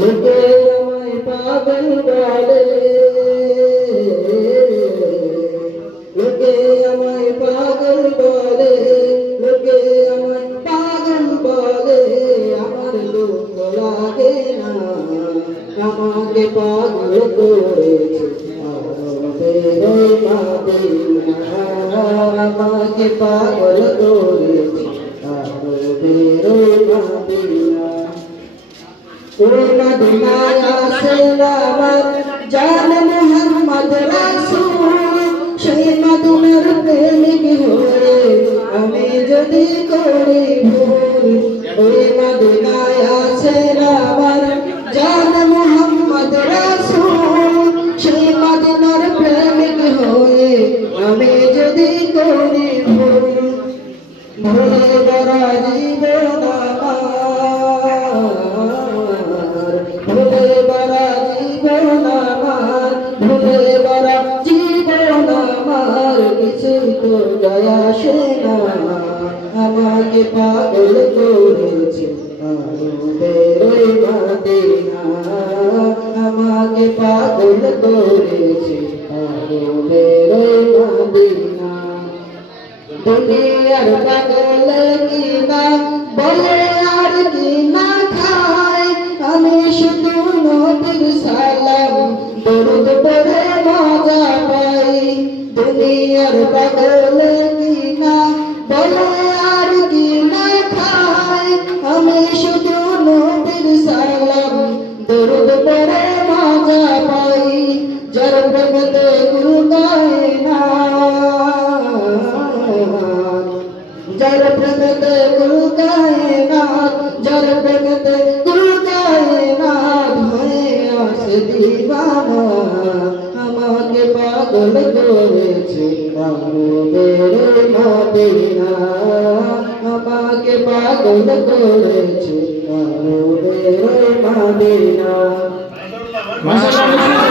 লোকে আমায় পাগল বলে, লোকে আমায় পাগল বলে, লোকে আমায় পাগল বলে, আমার দুঃখ লাগে না, আমাকে পাগল করেছে আমাকে পাগল করেছে ওই মদিনায় আসেন আমার জান মুহাম্মদ রাসূল, সেই মদিনার প্রেমিক হয়ে আমি যদি করি ভুল। ওই মদিনায় আসেন আমার জান মুহাম্মদ রাসূল, সেই মদিনার প্রেমিক হয়ে আমি যদি করি ভুল। ভুলে বরা জীবন ভুলে বরা জীবন আমার, ভুলে বরা জীবন আমার, কিছু তো যায় আসে না, আমাকে পাগল করেছে আমাদের ওই মদিনা, আমাকে পাগল করেছে আমাদের ওই মদিনা। দুনিয়ার পাগল কি না বলে আর কি না খায়, আমি শুধু নবীর সালাম দরুদ পড়ে মজা পাই। দুনিয়ার পাগল কি না বলে আর কি না খায়, আমি শুধু নবীর সালাম দরুদ পড়ে মজা পাই। যার প্রেমতে গুলগায় না, যার প্রেমতে গুলগায় না, যার প্রেমতে গুলগায় না, হয়ে আসে দিওয়ানা, আমাকে পাগল করেছে আমাদের মদিনা, আমাকে পাগল করেছে আমাদের মদিনা।